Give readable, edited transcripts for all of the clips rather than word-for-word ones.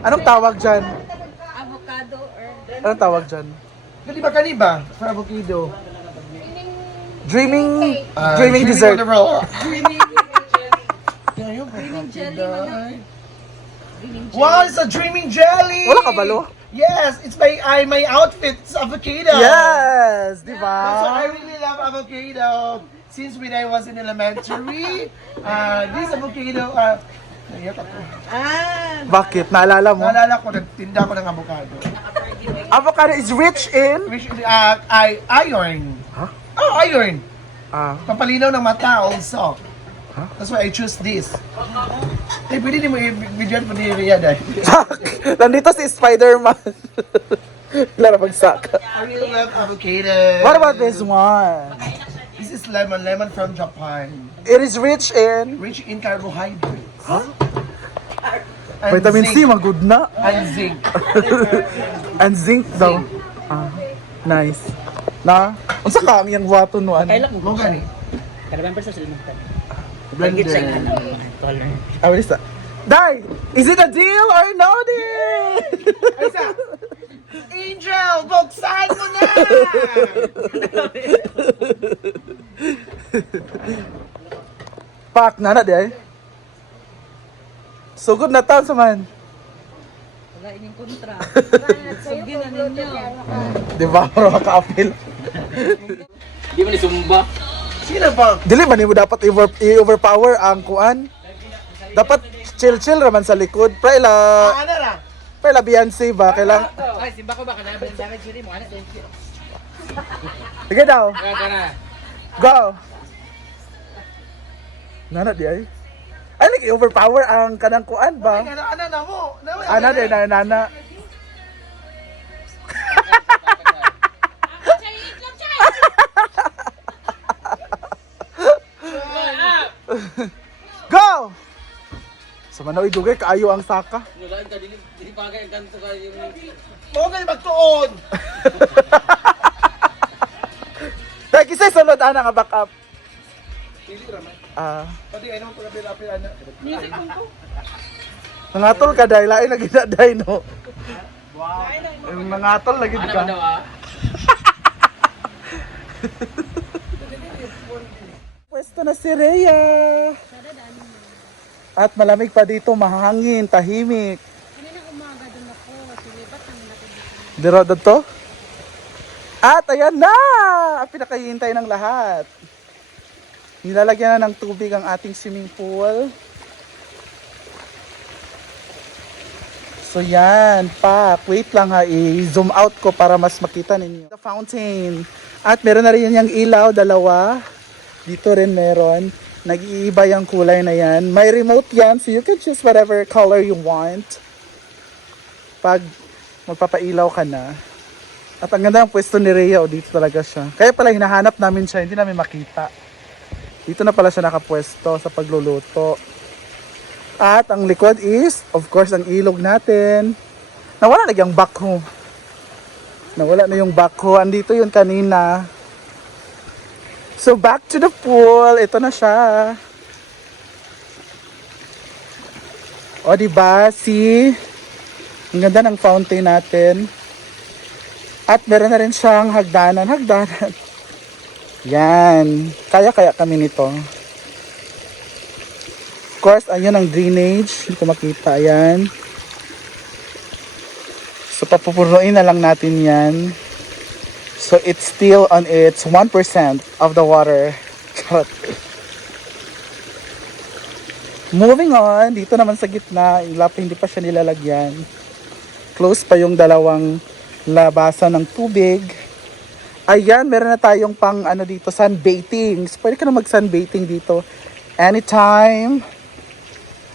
Anong tawag dyan? Avocado or... Anong tawag dyan? Kaniba for avocado. Dreaming dessert. Dreaming jelly man. Wow, it's a dreaming jelly! Wala ka balo? Yes, it's my outfit. It's avocado. Yes! Di So I ba? really love avocado. Since when I was in elementary, this avocado, naiyak ako. Bakit? Naalala mo? Naalala ko, nagtinda ko ng avocado. Avocado is rich in... Which is, iron. Huh? Oh, iron. Ah, Pampalinaw ng mata also. Huh? That's why I choose this. Eh, pwede din mo i-video po ni Rhea dahil. nandito si Spider-Man. Lara pagsak. I really love avocado. What about this one? This is lemon from Japan. It is rich in... Rich in carbohydrates. Huh? And Vitamin C, zinc. magud na. And zinc. And zinc daw. Ah, nice. Na? Unsa ka ang iyang wato no ano? Mo gani. Kalaban pa sa silimutan. Blender. Ah, what is that? Dai, is it a deal or no deal? Isa. Angel, buksan mo na! Pak na di ay. Sugod na taon sa man. Wala inyong kontra. Sugin na ninyo. Di ba? Para maka-appeal. Di man isumba. Sino ba? Dili man mo dapat i-overpower ang kuan. Dapat chill-chill raman sa likod. Paila Ano na? Beyonce ba kailang. Ay, simba ko ba ka namin damage yun mo? Ano? Sige daw. Kana. Go. Nana di ay. Ay like overpower ang kanang kuan ba? Ano na mo? Ana di nana. Go! Sa manaw idugay kaayo ang saka. Wala ka dili pa kay kanto ka yung Mo gani magtuon. Dahil kisay sunod ana nga back up. Pili raman. Ah, Pati ay naman pag apil ana. Music mo ko. nangatol ka dahil lain lagi na dahil no. Wow. Yung nangatol lagi di ano ka. man daw ah. Pwesto na si Rhea. At malamig pa dito, mahangin, tahimik. Kanina umaga doon ako. Silipat namin ako dito. Diro to? At ayan na! Ang pinakahihintay ng lahat. Nilalagyan na ng tubig ang ating swimming pool. So yan, pak. Wait lang ha, i-zoom out ko para mas makita ninyo. The fountain. At meron na rin yung ilaw, dalawa. Dito rin meron. Nag-iiba yung kulay na yan. May remote yan, so you can choose whatever color you want. Pag magpapailaw ka na. At ang ganda ng pwesto ni Rhea, dito talaga siya. Kaya pala hinahanap namin siya, hindi namin makita. Dito na pala siya nakapwesto sa pagluluto. At ang likod is, of course, ang ilog natin. Nawala na yung backhoe. Nawala na yung backhoe. Andito yun kanina. So back to the pool. Ito na siya. O diba? See? Ang ganda ng fountain natin. At meron na rin siyang hagdanan. Hagdanan. Yan. Kaya-kaya kami nito. Of course, ayun ang drainage. Hindi ko makita. Ayan. So papupunuin na lang natin yan. So it's still on its 1% of the water. Moving on, dito naman sa gitna, hindi pa siya nilalagyan. Close pa yung dalawang labasan ng tubig. Ayan, meron na tayong pang ano dito, sunbathing. So, pwede ka na mag-sunbathing dito anytime.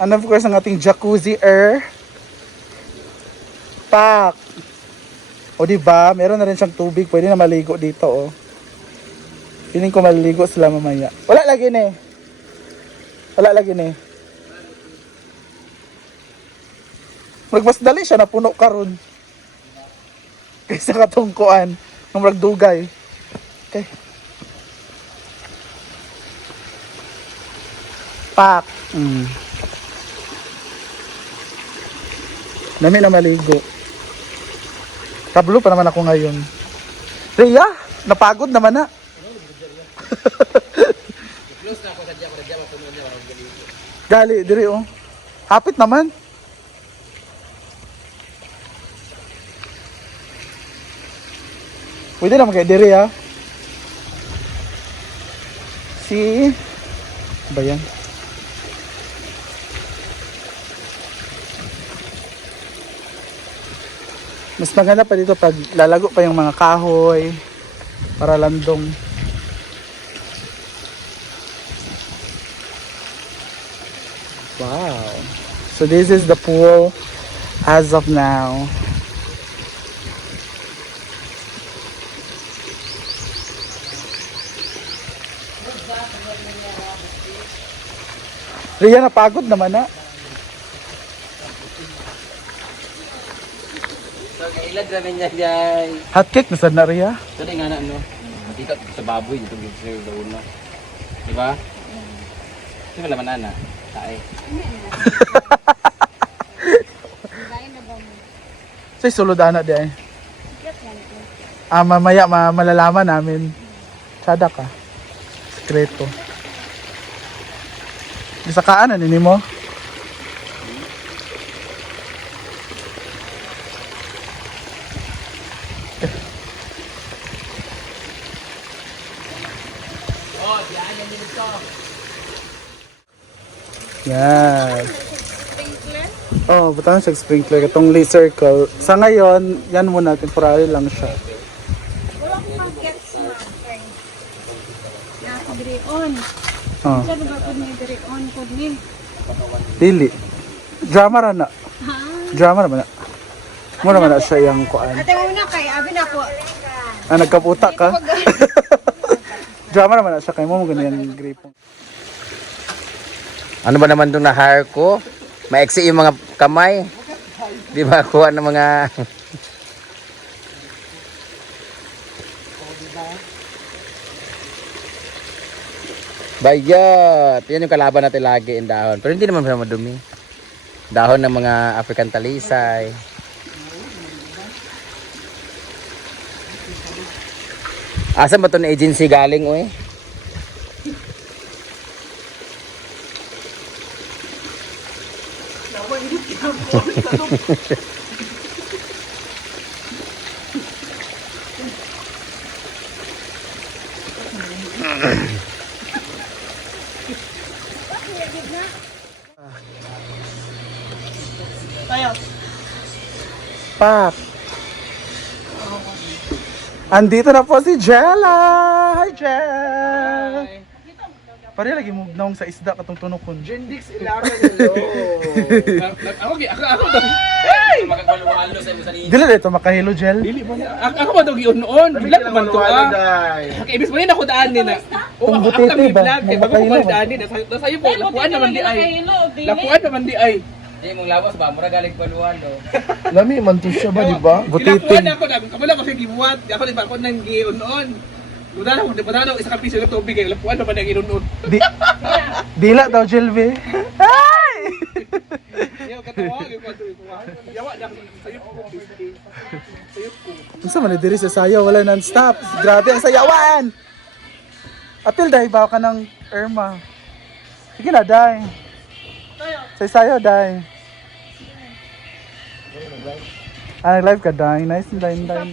And of course, ang ating jacuzzi air. Pak! O diba, meron na rin siyang tubig, pwede na maligo dito oh. Feeling ko maliligo sila mamaya. Wala lagi na eh. Wala lagi na eh. Mas dali siya, napuno karon. Kaysa katungkuan ng magdugay. Okay. Pak. Nami na maligo. Tablo pa naman ako ngayon. Rhea, napagod naman na. Close na ako sa dyan mapuno niya. Walang galing. Gali, diri oh. Hapit naman. Pwede naman kayo diri ha. Si... Ba yan? Mas maganda pa dito pag lalago pa yung mga kahoy para landong. Wow. So this is the pool as of now. Riya, napagod naman na. So, kailan namin niya guys. Hotcake na sad na Riya. Ito na nga na ano. Dito sa baboy. Dito sa una. Diba? Ito na laman na. Tae. Say sulod ana di ay. Mamaya malalaman namin. Tsada ka. Sekreto. Bisa kaanan ini mo. Yan. Oh, butang siya sprinkler itong circle. Sa ngayon, yan muna temporary lang siya. Wala ko pang gets na. Okay. Diri on. Oh, Sabi ba ko ni diri on ko ni? dili. Drama ra na. Ha? Drama ra na. Mo naman na siya yung kuan. Ate una kay abi na ko. Nagkaputa ka. Drama naman na siya kay mo ganyan gripo. Ano ba naman itong na-hire ko? Maiksi yung mga kamay. Di ba kuha ng mga... Bayot! Yan yung kalaban natin lagi yung dahon. Pero hindi naman siya madumi. Dahon ng mga African talisay. Asan ba ito na agency galing, uy? Pak. Andito na po si Jella. Hi, Jell. Pare lagi mo naong sa isda katong tunokon. Jendix ilaga nilo. Ako daw. Hey! Makagwaluhalo sa sa ni. Dili dito makahilo, Jell. Ako ba daw giunon? Vlog naman to ah. Kay ibig sabihin ako daan ni na. O Kung ako butete kami ba? vlog kay bago ko Mapakailo. daan ni nasa iyo po lapuan naman di ay. Lapuan naman di ay. Di mong lawas ba mura galing Baluhalo. Lami man to siya ba, di ba? Ilapuan Butiting. ako na kabala ko sa gibuhat. Ako di ba ako nang giunon. Buda na isa ka piso ng tubig kay lapuan naman ang giunon. Di, dila daw, Jelve. Ay! Yo katawa gyud ko to. Yawa na sa iyo ko. Sayo ko. Unsa man ni diri sa sayaw, wala non-stop. Grabe ang sayawan. Apil dai ba ka ng Irma? Sige na, dai. Say sayaw, dai. Live ka, dai. Nice and dai, dai.